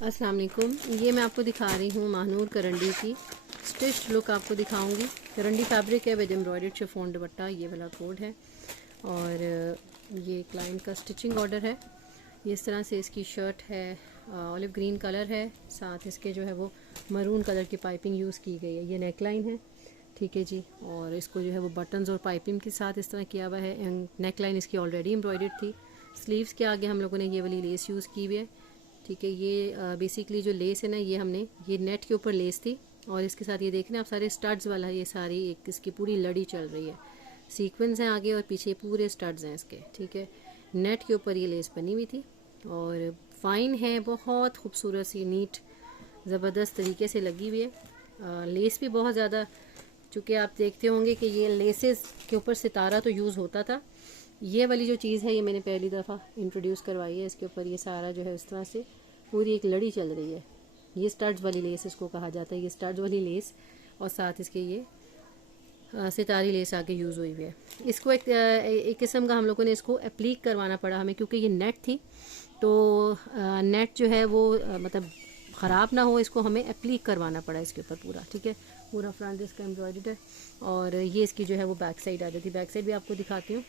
अस्सलाम वालेकुम। ये मैं आपको दिखा रही हूँ महानूर करंडी की स्टिच्ड लुक आपको दिखाऊंगी। करंडी फैब्रिक है विद एम्ब्रॉयडर्ड शिफॉन दुपट्टा, ये वाला कोड है। और ये क्लाइंट का स्टिचिंग ऑर्डर है। ये इस तरह से इसकी शर्ट है, ऑलिव ग्रीन कलर है, साथ इसके जो है वो मरून कलर की पाइपिंग यूज़ की गई है। ये नेक लाइन है, ठीक है जी। और इसको जो है वो बटन्स और पाइपिंग के साथ इस तरह किया हुआ है। नेक लाइन इसकी ऑलरेडी एम्ब्रॉयडर्ड थी। स्लीव्स के आगे हम लोगों ने ये वाली लेस यूज़ की हुई है, ठीक है। ये बेसिकली जो लेस है ना, ये हमने ये नेट के ऊपर लेस थी और इसके साथ ये देख रहे हैं आप सारे स्टड्स वाला, ये सारी एक इसकी पूरी लड़ी चल रही है। सीक्वेंस हैं आगे और पीछे पूरे स्टड्स हैं इसके, ठीक है। नेट के ऊपर ये लेस बनी हुई थी और फाइन है, बहुत खूबसूरत सी नीट ज़बरदस्त तरीके से लगी हुई है। लेस भी बहुत ज़्यादा, चूँकि आप देखते होंगे कि ये लेसेस के ऊपर सितारा तो यूज़ होता था। ये वाली जो चीज़ है ये मैंने पहली दफ़ा इंट्रोड्यूस करवाई है। इसके ऊपर ये सारा जो है इस तरह से पूरी एक लड़ी चल रही है। ये स्टड्स वाली लेस इसको कहा जाता है, ये स्टड्स वाली लेस और साथ इसके ये सितारी लेस आगे यूज़ हुई हुई है। इसको एक किस्म का हम लोगों ने इसको एप्लीक करवाना पड़ा हमें, क्योंकि ये नेट थी तो नेट जो है वो मतलब ख़राब ना हो, इसको हमें एप्लीक करवाना पड़ा इसके ऊपर पूरा, ठीक है। पूरा फ्रंट इसका एम्ब्रॉयडर्ड है और ये इसकी जो है वो बैक साइड आ जाती है। बैक साइड भी आपको दिखाती हूँ।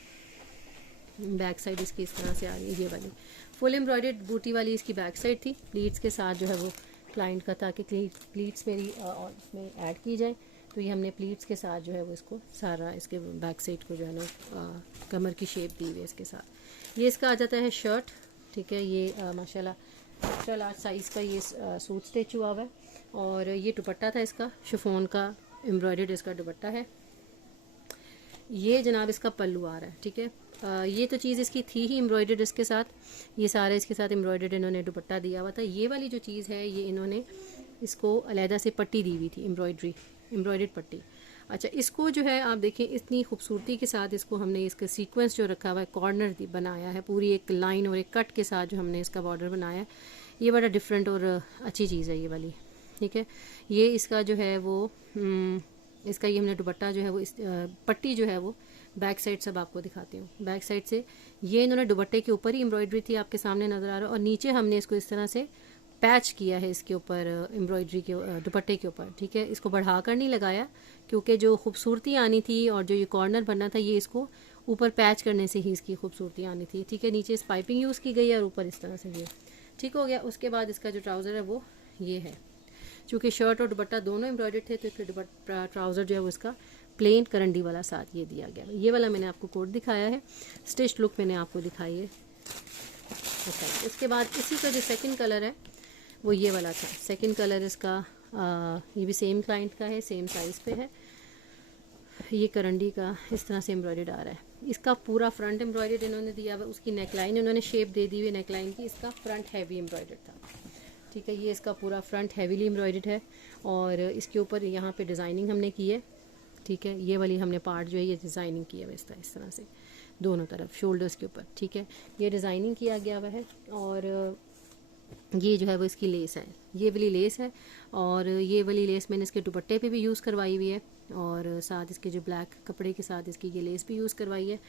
बैक साइड इसकी इस तरह से आ रही है, ये वाली फुल एम्ब्रॉयडर्ड बूटी वाली इसकी बैक साइड थी। प्लीट्स के साथ जो है वो क्लाइंट का, ताकि प्लीट्स मेरी इसमें ऐड की जाए, तो ये हमने प्लीट्स के साथ जो है वो इसको सारा इसके बैक साइड को जो है ना कमर की शेप दी हुई है इसके साथ। ये इसका आ जाता है शर्ट, ठीक है। ये माशाल्लाह एक्स्ट्रा लार्ज साइज़ का ये सूट स्टिच हुआ हुआ है और ये दुपट्टा था इसका, शिफॉन का एम्ब्रॉयडर्ड इसका दुपट्टा है। ये जनाब इसका पल्लू आ रहा है, ठीक है। ये तो चीज़ इसकी थी ही एम्ब्रॉयडर्ड इसके साथ, ये सारे इसके साथ एम्ब्रॉयडर्ड इन्होंने दुपट्टा दिया हुआ था। ये वाली जो चीज़ है ये इन्होंने इसको अलहदा से पट्टी दी हुई थी, एम्ब्रॉयडर्ड पट्टी। अच्छा, इसको जो है आप देखें इतनी खूबसूरती के साथ इसको हमने इसका सीक्वेंस जो रखा हुआ है, कॉर्नर बनाया है, पूरी एक लाइन और एक कट के साथ जो हमने इसका बॉर्डर बनाया है, ये बड़ा डिफरेंट और अच्छी चीज़ है ये वाली, ठीक है। ये इसका जो है वो इसका ये हमने दुपट्टा जो है वो इस पट्टी जो है वो बैक साइड सब आपको दिखाती हूँ। बैक साइड से ये इन्होंने दुपट्टे के ऊपर ही एम्ब्रॉयडरी थी, आपके सामने नज़र आ रहा है, और नीचे हमने इसको इस तरह से पैच किया है इसके ऊपर एम्ब्रॉयडरी के दुपट्टे के ऊपर, ठीक है। इसको बढ़ाकर नहीं लगाया क्योंकि जो खूबसूरती आनी थी और जो ये कॉर्नर बनना था ये इसको ऊपर पैच करने से ही इसकी खूबसूरती आनी थी, ठीक है। नीचे इस पाइपिंग यूज़ की गई है और ऊपर इस तरह से ये ठीक हो गया। उसके बाद इसका जो ट्राउज़र है वो ये है, चूँकि शर्ट और दुपट्टा दोनों एम्ब्रॉयडर्ड थे तो फिर ट्राउज़र जो है वो इसका प्लेन करंडी वाला साथ ये दिया गया। ये वाला मैंने आपको कोट दिखाया है, स्टिच लुक मैंने आपको दिखाई है। अच्छा, इसके बाद इसी का जो सेकंड कलर है वो ये वाला था। सेकंड कलर इसका ये भी सेम क्लाइंट का है, सेम साइज़ पे है। ये करंडी का इस तरह से एम्ब्रॉयडर्ड आ रहा है। इसका पूरा फ्रंट एम्ब्रॉयडर्ड इन्होंने दिया हुआ, उसकी नेकलाइन इन्होंने शेप दे दी हुई नेकलाइन की। इसका फ्रंट हैवी एम्ब्रॉयडर्ड था, ठीक है। ये इसका पूरा फ्रंट हैवीली एम्ब्रॉयडर्ड है और इसके ऊपर यहाँ पे डिज़ाइनिंग हमने की है, ठीक है। ये वाली हमने पार्ट जो है ये डिज़ाइनिंग किया हुआ इस तरह से दोनों तरफ शोल्डर्स के ऊपर, ठीक है। ये डिज़ाइनिंग किया गया हुआ है और ये जो है वो इसकी लेस है, ये वाली लेस है और ये वाली लेस मैंने इसके दुपट्टे पे भी यूज़ करवाई हुई है और साथ इसके जो ब्लैक कपड़े के साथ इसकी ये लेस भी यूज़ करवाई है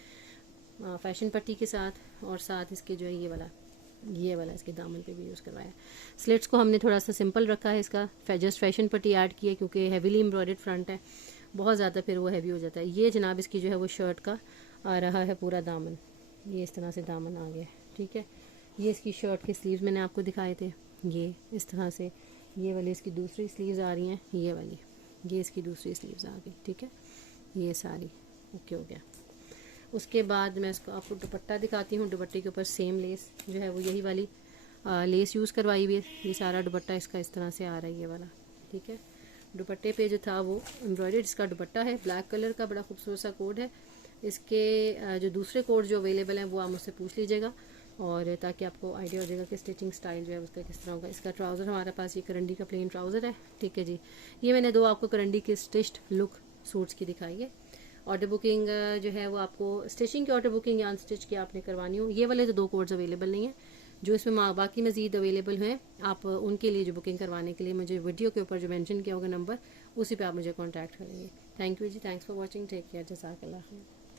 फैशन पट्टी के साथ, और साथ इसके जो है ये वाला इसके दामन पे भी यूज़ करवाया है। स्लिट्स को हमने थोड़ा सा सिंपल रखा है, इसका जस्ट फैशन पट्टी ऐड की है क्योंकि हैवीली एम्ब्रॉयडर्ड फ्रंट है, बहुत ज़्यादा फिर वो हैवी हो जाता है। ये जनाब इसकी जो है वो शर्ट का आ रहा है पूरा दामन, ये इस तरह से दामन आ गया, ठीक है। ये इसकी शर्ट के स्लीव्स मैंने आपको दिखाए थे, ये इस तरह से। ये वाली इसकी दूसरी स्लीव्स आ रही हैं, ये वाली ये इसकी दूसरी स्लीव्स आ गई, ठीक है। ये सारी ओके हो गया। उसके बाद मैं इसको आपको दुपट्टा दिखाती हूँ। दुपट्टे के ऊपर सेम लेस जो है वो यही वाली लेस यूज़ करवाई हुई है। ये सारा दुपट्टा इसका इस तरह से आ रहा है ये वाला, ठीक है। दुपट्टे पे जो था वो एम्ब्रॉयडर्ड इसका दुपट्टा है, ब्लैक कलर का, बड़ा खूबसूरत सा कोड है। इसके जो दूसरे कोड जो अवेलेबल हैं वो आप मुझसे पूछ लीजिएगा और ताकि आपको आइडिया हो जाएगा कि स्टिचिंग स्टाइल जो है उसका किस तरह होगा। इसका ट्राउज़र हमारे पास ये करंडी का प्लेन ट्राउज़र है, ठीक है जी। ये मैंने दो आपको करंडी की स्टिच्ड लुक सूट्स की दिखाई है। ऑर्डर बुकिंग जो है वो आपको स्टिचिंग की ऑर्डर बुकिंग या अनस्टिच की आपने करवानी हो, ये वाले तो दो कोड्स अवेलेबल नहीं है। जो इसमें बाकी मज़ीद अवेलेबल हैं आप उनके लिए जो बुकिंग करवाने के लिए मुझे वीडियो के ऊपर जो मेंशन किया होगा नंबर, उसी पे आप मुझे कांटेक्ट करेंगे। थैंक यू जी, thanks for watching, take care, जज़ाकल्लाह खैर।